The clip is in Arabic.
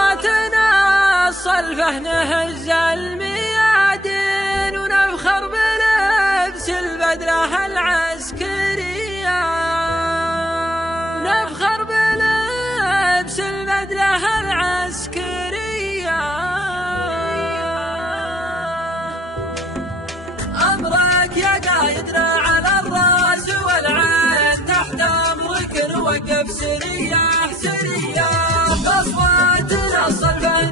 أصواتنا الصلفة نهز الميادين ونفخر بلبس البدلة العسكرية، نفخر بلبس البدلة العسكرية. أمرك يا قايدنا على الراس والعين، تحت أمرك نوقف سرية سرية. أصواتنا الصلفة